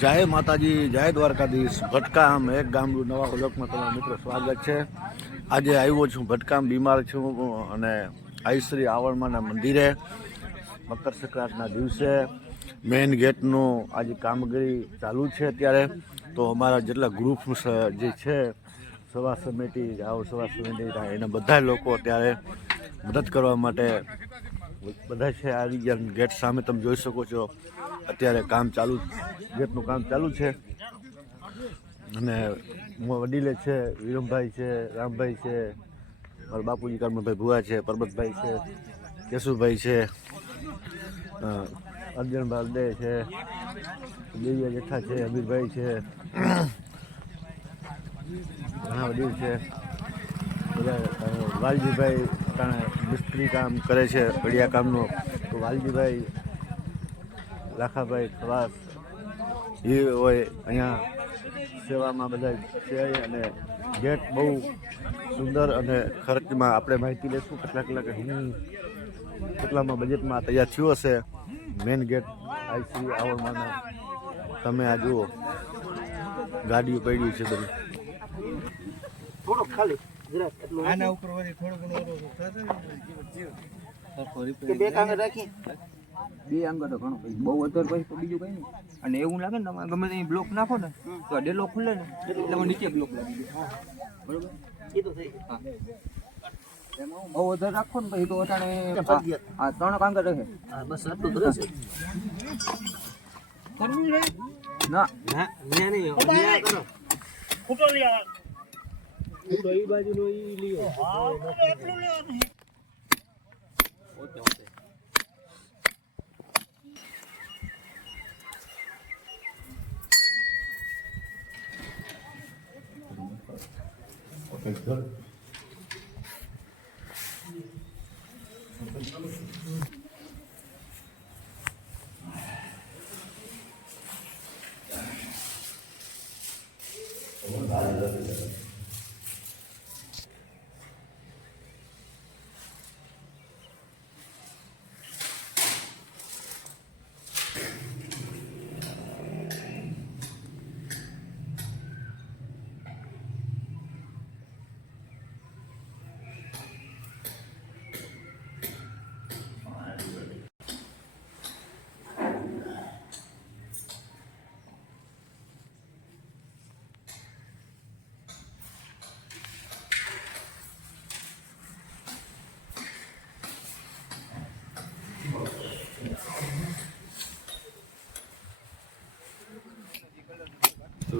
જય માતાજી, જય દ્વારકાધીશ. ભટકામ એક ગામડું નવા વ્લોગમાં તમારા મિત્રો સ્વાગત છે. આજે આવ્યો છું ભટકામ, બીમાર છું અને આઈશ્રી આવળમાના મંદિરે મકર સંક્રાંતના દિવસે મેઇન ગેટનું આજે કામગીરી ચાલુ છે અત્યારે. તો અમારા જેટલા ગ્રુપ જે છે સભા સમિતિ, સભા સમિતિ એના બધા લોકો અત્યારે મદદ કરવા માટે બધા છે આવી ગયા. ગેટ સામે તમે જોઈ શકો છો અત્યારે કામ ચાલુ, ગેટનું કામ ચાલુ છે. અને વડીલે છે, વિરમભાઈ છે, રામભાઈ છે, મારા બાપુજી કરમભાઈ ભુવા છે, પરબતભાઈ છે, કેશુભાઈ છે, અર્જનભાઈ અરડે છે, દેવિયા જેઠા છે, અમીરભાઈ છે, ઘણા વડીલ છે. બધા વાલજીભાઈ મિસ્ત્રી કામ કરે છે, કડિયા કામનું. તો વાલજીભાઈ, લાખાભાઈ ખવાસ એ હોય અહીંયા સેવામાં બધા છે. અને ગેટ બહુ સુંદર અને ખર્ચમાં આપણે માહિતી લઈશું કેટલામાં બજેટમાં તૈયાર થયું હશે. મેઇન ગેટ આઈશ્રી આવળમાના તમે આ જુઓ, ગાડીઓ પડી છે બધી. થોડોક ખાલી આના ઉપર વળી થોડું ઘણું બે કાંગર રાખી, બે આંગર તો ઘણું કઈ બહુ અત્યારે પછી બીજું કઈ નહીં. અને એવું લાગે ને તમે ગમે ત્યાં બ્લોક નાખો ને તો ડેલો ખુલે ને એટલે નીચે બ્લોક લાગી જાય. બરોબર, એ તો થઈ હા. બહુ વધારે રાખો ને પછી તો અટાણે હા 3 કાંગર રહે. બસ આટલું જ રહેશે. કરવું છે ના ના નહીં કરો ફોટો લઈ આવો. તો એ બાજુ નો ઈ લ્યો. હા એટલું લેવાનું. Okay okay. Okay sir.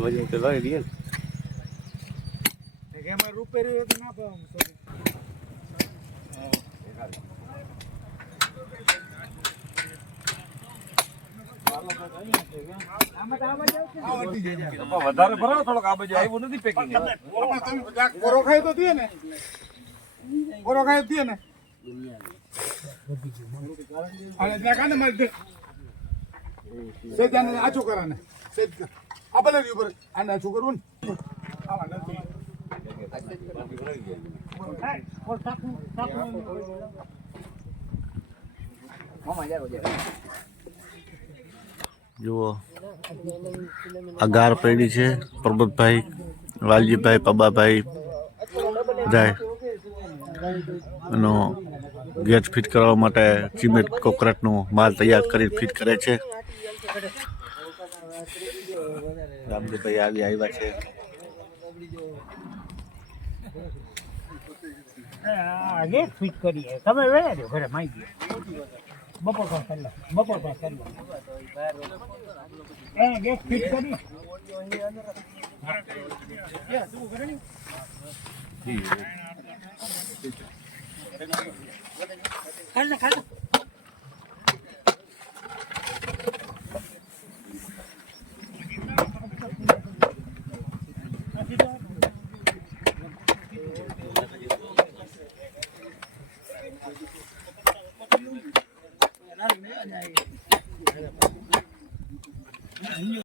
वजह तो लग रही है કે માં રૂપિયા તો ના પાવ સોરી. વધારે ભરાવો થોડોક આ બાજુ આવ્યું નથી પેકિંગ. કોરો ખાય તો દે ને, કોરો ખાય દે ને. અરે દેખાને માર દે સેજાને આચો કરાને સેજ આ બલે ઉપર આને આચો કરવું ને આવા નથી. જુઓ આ ગાર પડી છે. પરબતભાઈ, વાલજીભાઈ, પબાભાઈ જાય એનો ગેટ ફિટ કરવા માટે સિમેન્ટ કોન્ક્રીટનો માલ તૈયાર કરી ફિટ કરે છે. રામજીભાઈ આવ્યા છે. ગેટ ફિટ કરીએ તમે વેળા દો ઘરે માંગીએ બપોર પર કરી બપોર પર કરી ગેટ ફિટ કરી ખાલી